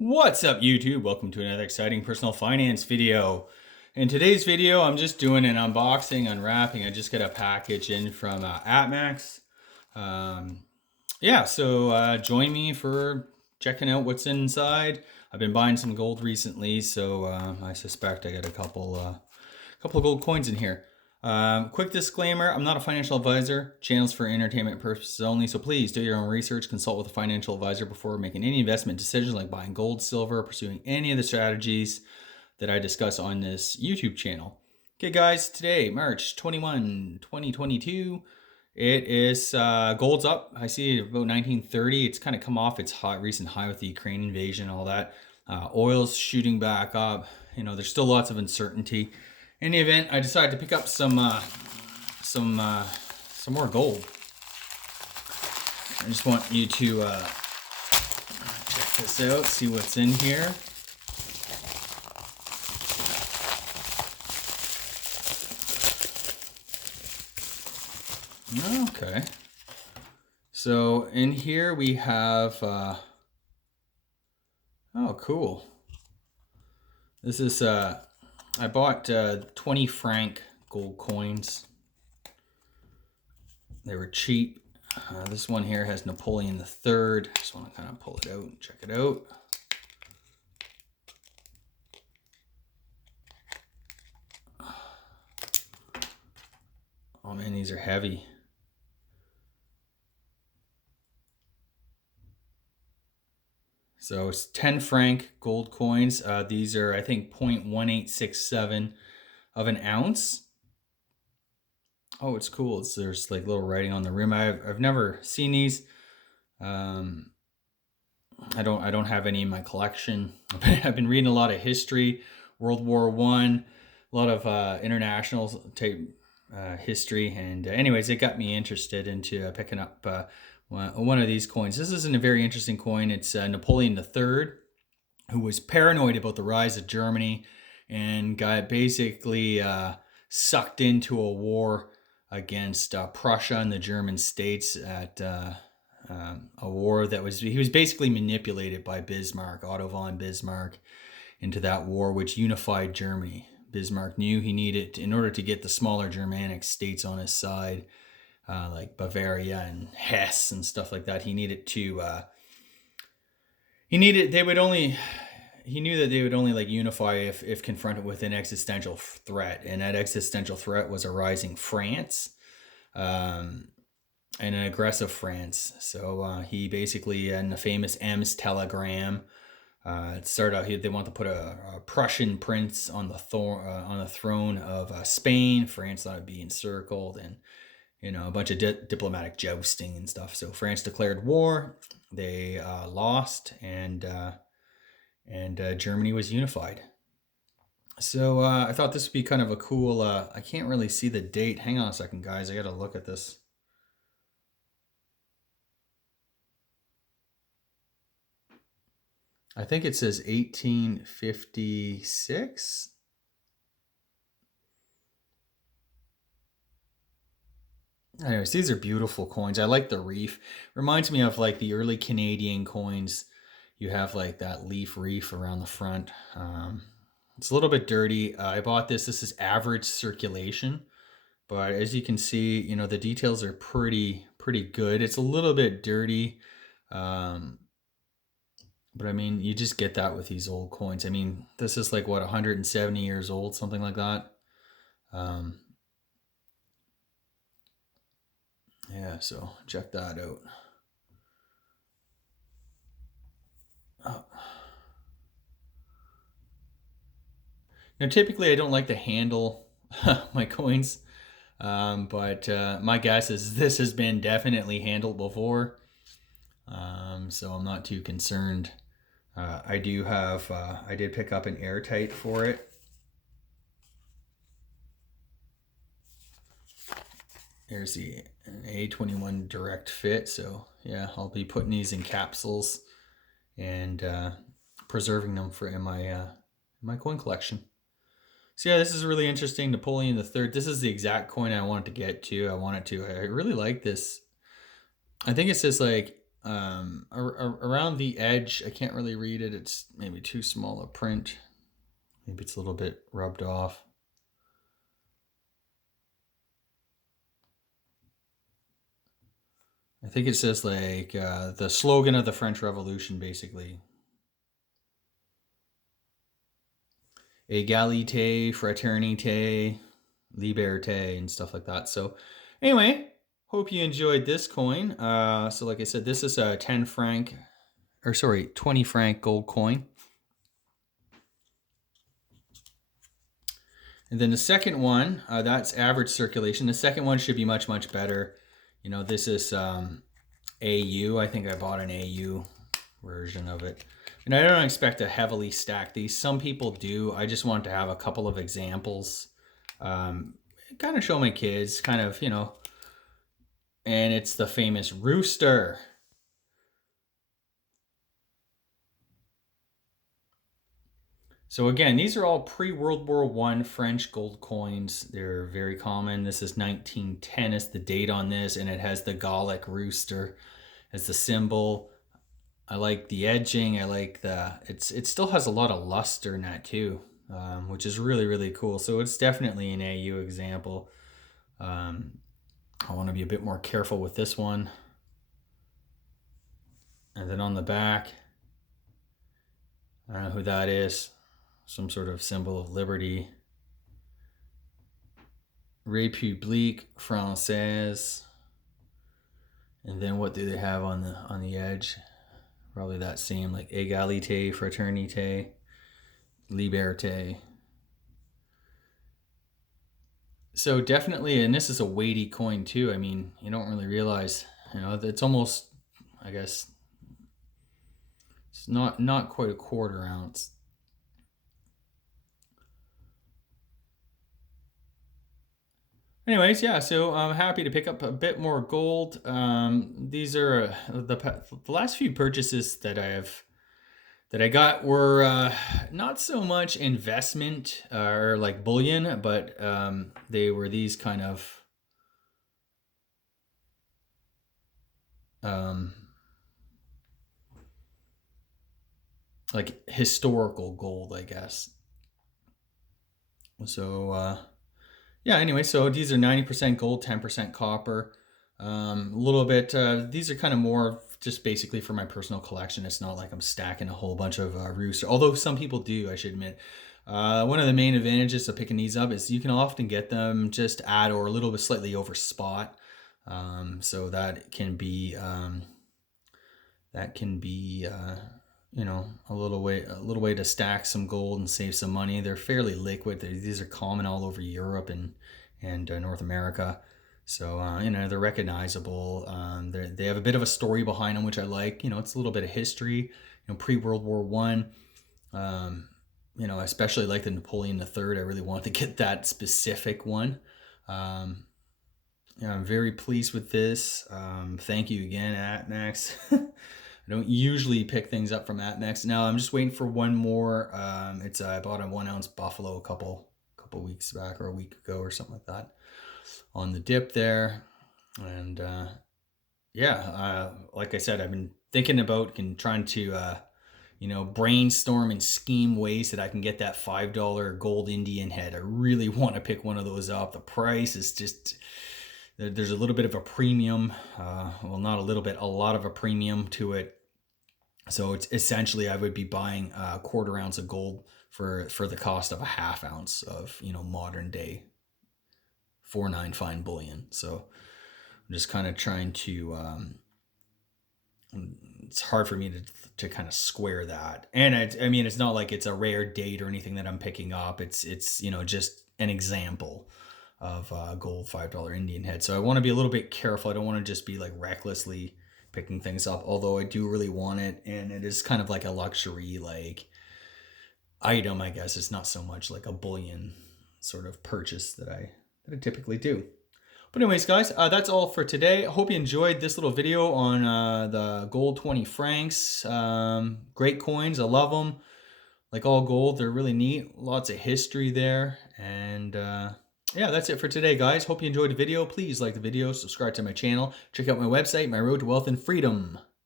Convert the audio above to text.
What's up YouTube? Welcome to another exciting personal finance video. In today's video, I'm just doing an unboxing, unwrapping. I just got a package in from AppMax. So join me for checking out what's inside. I've been buying some gold recently, so I suspect I got a couple of gold coins in here. Quick disclaimer, I'm not a financial advisor. Channel's for entertainment purposes only, so please do your own research, consult with a financial advisor before making any investment decisions like buying gold, silver, or pursuing any of the strategies that I discuss on this YouTube channel. Okay guys, today, March 21, 2022, it is, gold's up. I see it about 1930. It's kind of come off its recent high with the Ukraine invasion and all that. Oil's shooting back up. You know, there's still lots of uncertainty. In the event, I decided to pick up some more gold. I just want you to check this out, see what's in here. Okay. So in here we have, oh, cool. This is, I bought 20 franc gold coins. They were cheap. This one here has Napoleon III. Just want to kind of pull it out and check it out. Oh man, these are heavy. So it's 10 franc gold coins. These are, I think, 0.1867 of an ounce. Oh, it's cool. There's like little writing on the rim. I've never seen these. I don't have any in my collection. I've been reading a lot of history, World War I, a lot of international type history, and anyways, it got me interested into picking up one of these coins. This isn't a very interesting coin. It's Napoleon III, who was paranoid about the rise of Germany and got basically sucked into a war against Prussia and the German states at a war that he was basically manipulated by Bismarck, Otto von Bismarck, into that war, which unified Germany. Bismarck knew he needed, in order to get the smaller Germanic states on his side, like Bavaria and Hesse and stuff like that, he knew that they would only like unify if confronted with an existential threat, and that existential threat was a rising France, and an aggressive France. So he basically, in the famous Ems telegram, it started out, they want to put a Prussian prince on the throne of Spain. France thought it'd be encircled, and a bunch of diplomatic jousting and stuff. So France declared war. They lost, and Germany was unified. So I thought this would be kind of a cool, I can't really see the date. Hang on a second, guys. I got to look at this. I think it says 1856. Anyways, these are beautiful coins. I like the reef. Reminds me of like the early Canadian coins. You have like that leaf reef around the front. It's a little bit dirty. I bought this. This is average circulation, but as you can see, the details are pretty good. It's a little bit dirty, but I mean, you just get that with these old coins. I mean, this is like what, 170 years old, something like that. Yeah, so check that out. Oh. Now, typically I don't like to handle my coins, but my guess is this has been definitely handled before, so I'm not too concerned. I did pick up an airtight for it. There's an A21 direct fit, so yeah, I'll be putting these in capsules and preserving them in my coin collection. So yeah, this is really interesting. Napoleon III. This is the exact coin I wanted to get to. I really like this. I think it says like around the edge, I can't really read it. It's maybe too small a print. Maybe it's a little bit rubbed off. I think it says like the slogan of the French Revolution, basically. Égalité, fraternité, liberté, and stuff like that. So anyway, hope you enjoyed this coin. So like I said, this is a 20 franc gold coin. And then the second one, that's average circulation. The second one should be much, much better. You know, this is AU. I think I bought an AU version of it. And I don't expect to heavily stack these. Some people do. I just want to have a couple of examples. Kind of show my kids, kind of, you know. And it's the famous Rooster. So again, these are all pre-World War I French gold coins. They're very common. This is 1910 is the date on this, and it has the Gallic Rooster as the symbol. I like the edging. I like it still has a lot of luster in that too, which is really, really cool. So it's definitely an AU example. I want to be a bit more careful with this one. And then on the back, I don't know who that is. Some sort of symbol of liberty. République Française. And then what do they have on the edge? Probably that same, like égalité, fraternité, liberté. So definitely, and this is a weighty coin too. I mean, you don't really realize, you know, it's almost, I guess, it's not quite a quarter ounce. Anyways, yeah, so I'm happy to pick up a bit more gold. These are the last few purchases that I got were not so much investment or like bullion, but they were these kind of like historical gold, I guess. So yeah, anyway, so these are 90% gold, 10% copper. A little bit, these are kind of more just basically for my personal collection. It's not like I'm stacking a whole bunch of Rooster, although some people do, I should admit. One of the main advantages of picking these up is you can often get them just at or a little bit slightly over spot. So that can be, you know, a little way to stack some gold and save some money. They're fairly liquid. These are common all over Europe and North America. So, you know, they're recognizable. They have a bit of a story behind them, which I like. You know, it's a little bit of history, you know, pre-World War One. You know, especially like the Napoleon III. I really want to get that specific one. Yeah, I'm very pleased with this. Thank you again, AtMax. I don't usually pick things up from AtMax. Now I'm just waiting for one more. I bought a 1 ounce buffalo a couple weeks back or a week ago or something like that on the dip there. And yeah, like I said, I've been thinking about and trying to you know, brainstorm and scheme ways that I can get that $5 gold Indian head. I really want to pick one of those up. The price is just, there's a little bit of a premium. Well, not a little bit, a lot of a premium to it. So it's essentially I would be buying a quarter ounce of gold for the cost of a half ounce of, you know, modern day 4.9 fine bullion. So I'm just kind of trying to, it's hard for me to kind of square that. And I mean, it's not like it's a rare date or anything that I'm picking up. It's you know, just an example of gold $5 Indian head. So I want to be a little bit careful. I don't want to just be like recklessly picking things up, although I do really want it, and it is kind of like a luxury like item, I guess. It's not so much like a bullion sort of purchase that I typically do. But anyways, guys, that's all for today. I hope you enjoyed this little video on the gold 20 francs. Great coins. I love them. Like all gold, they're really neat. Lots of history there. And yeah, that's it for today, guys. Hope you enjoyed the video. Please like the video, subscribe to my channel, check out my website, My Road to Wealth and Freedom.